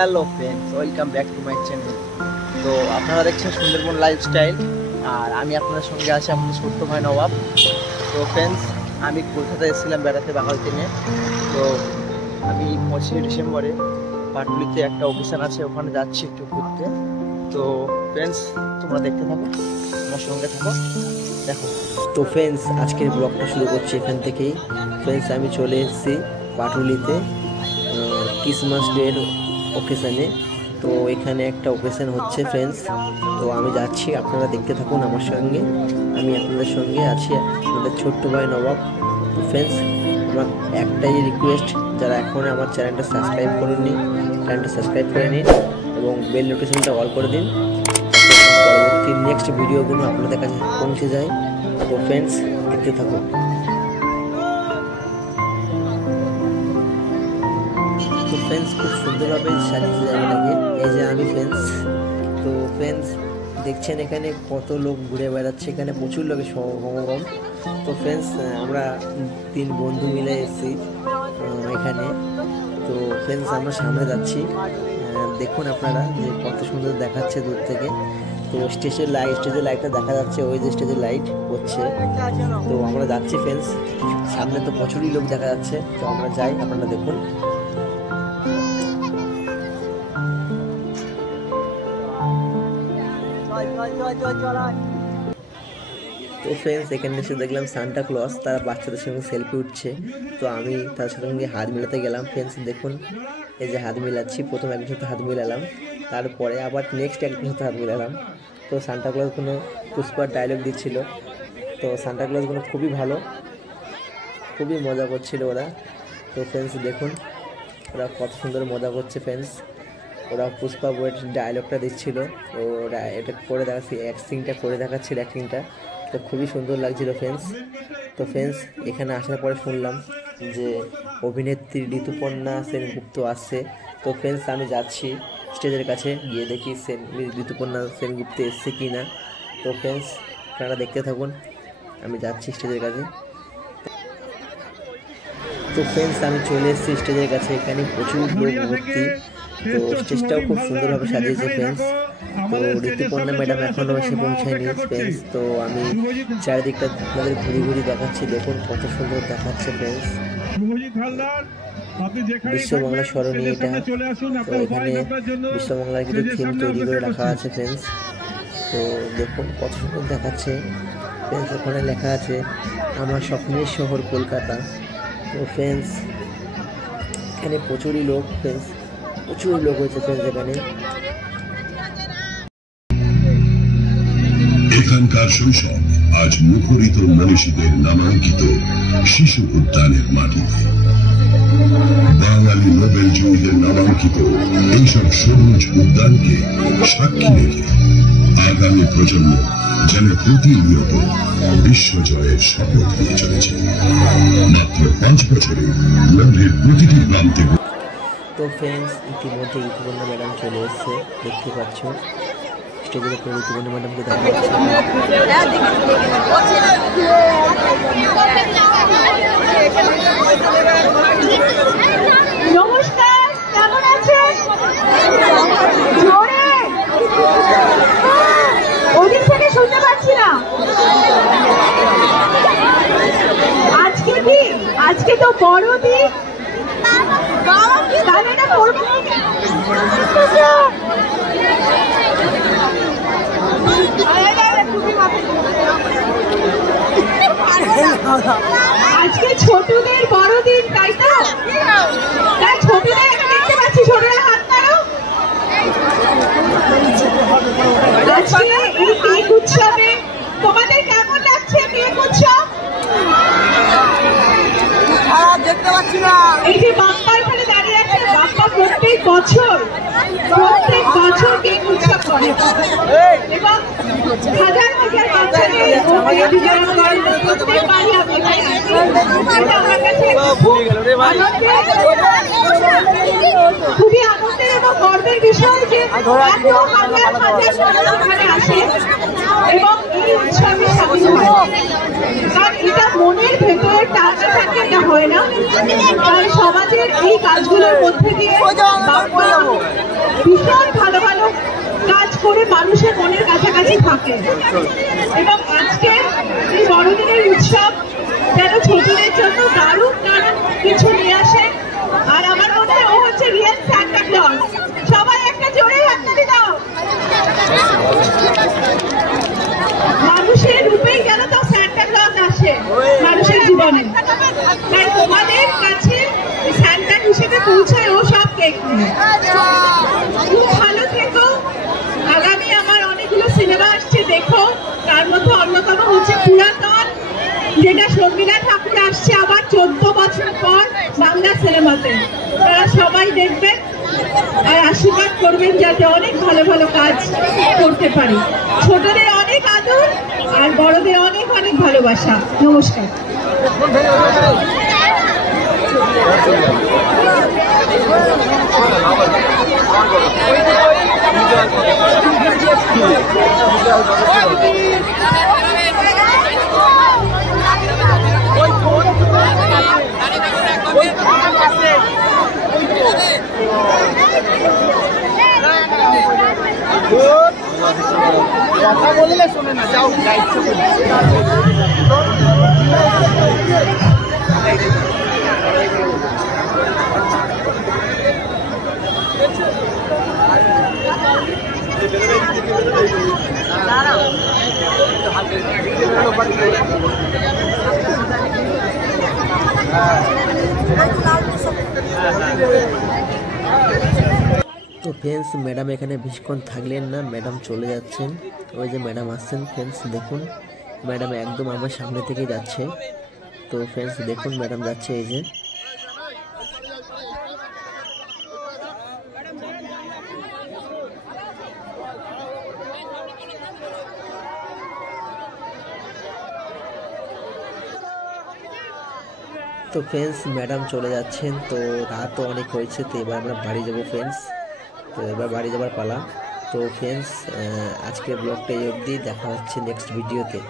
Hello friends, welcome back to my channel. তো আপনারা দেখছেন সুন্দরবন লাইফস্টাইল, আর আমি আপনাদের সঙ্গে আছি আপনাদের ছোট্ট ভাই নবাব। তো ফ্রেন্ডস, আমি কলকাতায় এসেছিলাম বেড়াতে বাঙালিতে নিয়ে। তো আমি 25 ডিসেম্বরে পাটুলিতে একটা অফিসার আছে, ওখানে যাচ্ছি একটু ঘুরতে। তো ফ্রেন্ডস, তোমরা দেখতে থাকো, আমার সঙ্গে থাকো, দেখো। তো ফ্রেন্ডস, আজকের ব্লগটা শুরু করছি এখান থেকেই। ফ্রেন্ডস, আমি চলে এসেছি পাটুলিতে ক্রিসমাস ডের ওকেশানে। তো এখানে একটা ওকেশান হচ্ছে ফ্রেন্ডস, তো আমি যাচ্ছি, আপনারা দেখতে থাকুন আমার সঙ্গে। আমি আপনাদের সঙ্গে আছি, আপনাদের ছোট্ট ভাই নবাব। তো ফ্রেন্ডস, আমার একটাই রিকোয়েস্ট, যারা এখন আমার চ্যানেলটা সাবস্ক্রাইব করেননি, চ্যানেলটা সাবস্ক্রাইব করে নিন এবং বেল নোটিফিকেশনটা অল করে দিন, পরবর্তী নেক্সট ভিডিওগুলো আপনাদের কাছে পৌঁছে যায়। তো ফ্রেন্ডস, দেখতে থাকুন। তো ফ্রেন্ডস, খুব সুন্দরভাবে সাজিয়েছে জায়গাটাকে। এই যে আমি ফ্রেন্ডস, তো ফ্রেন্ডস দেখছেন এখানে কত লোক ঘুরে বেড়াচ্ছে, এখানে প্রচুর লোকের সমাগম। তো ফ্রেন্ডস, আমরা 3 বন্ধু মিলে এসেছি এখানে। তো ফ্রেন্ডস, আমরা সামনে যাচ্ছি, দেখুন আপনারা যে কত সুন্দর দেখাচ্ছে দূর থেকে। তো স্টেজের লাইটটা দেখা যাচ্ছে, ওই যে স্টেজের লাইট হচ্ছে। তো আমরা যাচ্ছি ফ্রেন্ডস, সামনে তো প্রচুরই লোক দেখা যাচ্ছে। তো আমরা যাই, আপনারা দেখুন। তো ফ্রেন্ডস, এখানে এসে দেখলাম সান্টা ক্লজ তারা বাচ্চাদের সঙ্গে সেলফি উঠছে। তো আমি তার সঙ্গে হাত মিলাতে গেলাম। ফ্রেন্ডস দেখুন, এই যে হাত মিলাচ্ছি, প্রথম একজনের সাথে হাত মিলালাম, তারপরে আবার নেক্সট একজনের সাথে হাত মিলালাম। তো সান্টা ক্লজ কোনো পুষ্পার ডায়লগ দিচ্ছিল। তো সান্টা ক্লজগুলো খুবই ভালো, খুবই মজা করছিল ওরা। তো ফ্রেন্ডস দেখুন, ওরা কত সুন্দর মজা করছে ফ্রেন্ডস। ওরা পুষ্পা বইয়ের ডায়লগটা দিচ্ছিল, তো ওরা এটা করে দেখাচ্ছি, অ্যাক্টিংটা করে দেখাচ্ছিল অ্যাক্টিংটা। তো খুবই সুন্দর লাগছিল ফ্রেন্ডস। তো ফ্রেন্ডস, এখানে আসার পরে শুনলাম যে অভিনেত্রী ঋতুপর্ণা সেনগুপ্ত আসছে। তো ফ্রেন্ডস, আমি যাচ্ছি স্টেজের কাছে, গিয়ে দেখি ঋতুপর্ণা সেনগুপ্ত এসছে কি না। তো ফ্রেন্ডস, আপনারা দেখতে থাকুন, আমি যাচ্ছি স্টেজের কাছে। তো ফ্রেন্ডস, আমি চলে এসেছি স্টেজের কাছে, এখানে প্রচুর লোক ভর্তি। তো স্টেজটাও খুব সুন্দরভাবে সাজিয়েছে ফ্রেন্ডস। তো ঋতুপর্ণা ম্যাডাম এখনও এসে পৌঁছায়নি ফ্রেন্ডস। তো আমি চারিদিকটা আপনাদের ঘুরি দেখাচ্ছি, দেখুন কত সুন্দর দেখাচ্ছে ফ্রেন্ডস। বিশ্ববাংলা স্মরণী এটা। তো এখানে বিশ্ববাংলার কিছু থিম তৈরি করে রাখা আছে ফ্রেন্ডস। তো দেখুন কত সুন্দর দেখাচ্ছে ফ্রেন্ডস। ওখানে লেখা আছে আমার স্বপ্নের শহর কলকাতা। তো ফ্রেন্ডস, এখানে প্রচুরই লোক ফ্রেন্ডস, প্রচুর লোক হয়েছে ফ্রেন্ডস এখানে। এখানকার শৈশব আজ মুখরিত মনীষীদের নামাঙ্কিত শিশু উদ্যানের মাটিতে। বাঙালি নোবেল জয়ীদের নামাঙ্কিত এইসব সবুজ উদ্যানকে সাক্ষী রেখে আগামী প্রজন্ম যেন প্রতিনিয়ত বিশ্বজয়ের শপথ নিয়ে চলেছে। মাত্র 5 বছরে লন্ডনের প্রতিটি প্রান্তে। তো ফ্রেন্ডস, ইতিমধ্যে ঋতুপর্ণা ম্যাডাম চলে এসছে, দেখতে পাচ্ছ স্টেজের উপরে ঋতুপর্ণা ম্যাডামকে দেখা যাচ্ছে। নমস্কার, কেমন আছেন? জোরে ওদিক থেকে শুনতে পাচ্ছি না। আজকে তো বড়দিন, তাহলে এটা করবো। আজকে ছোটদের বড়দিন, তাই তো? তাই ছোটদের এখানে দেখতে পাচ্ছি, ছোটরা হাত নাড়ো। আজকে এই কেক উৎসবে তোমাদের কেমন লাগছে? কেক উৎসব দেখতে পাচ্ছি না। এই যে বাপ্পা এখানে দাঁড়িয়ে আছে, বাপ্পা প্রত্যেক বছর কেক উৎসব করে এবং হাজার বাচ্চাদের আমার কাছে খুবই আনন্দের এবং গর্বের বিষয় যে এত হাজার হাজার এখানে আসে এবং এই উৎসবে সামিল হয়। কারণ এটা মনের ভেতরের টানটা থাকলে এটা হয় না। কারণ সমাজের এই কাজগুলোর মধ্যে দিয়ে ভীষণ ভালো ভালো কাজ করে মানুষের মনের কাছাকাছি থাকে। এবং আজকে এই বড়দিনের উৎসব যেন ছোটদের জন্য দারুণ দারুণ কিছু নিয়ে আসে। আর আমার মনে হয় ও হচ্ছে রিয়েল সান্টা ক্লজ। সবাই একটা জোরে হাততালি দাও। মানুষের রূপেই যেন তো সান্টা ক্লজ আসে মানুষের জীবনে। তাই তোমাদের কাছে সান্টা হিসেবে পৌঁছায় ও সব কেক নিয়ে। খুব ভালো থেকো। আগামী আমার অনেকগুলো সিনেমা আসছে, দেখো। তার মধ্যে অন্যতম হচ্ছে পুরাতন, যেটা শর্মিলা ঠাকুর আসছে আবার 14 বছর পর বাংলা সিনেমাতে। তারা সবাই দেখবেন আর আশীর্বাদ করবেন যাতে অনেক ভালো ভালো কাজ করতে পারি। ছোটদের অনেক আদর আর বড়দের অনেক অনেক ভালোবাসা। নমস্কার। কথা বললে শোনে না, যাও দায়িত্ব তো ফ্রেন্ডস, ম্যাডাম এখানে বেশিক্ষণ থাকলেন না, ম্যাডাম চলে যাচ্ছেন। ওই যে ম্যাডাম আসছেন ফ্রেন্ডস, দেখুন ম্যাডাম একদম আমার সামনে থেকে যাচ্ছে। তো ফ্রেন্ডস দেখুন ম্যাডাম যাচ্ছে, এই যে। তো ফ্রেন্ডস ম্যাডাম চলে যাচ্ছেন। তো রাতও অনেক হয়েছে, তো এবার আমরা বাড়ি যাবো ফ্রেন্ডস। তো এবার বাড়ি যাবার পালা। তো ফ্রেন্ডস আজকের ব্লগটা এই অবধি, দেখা হচ্ছে নেক্সট ভিডিওতে।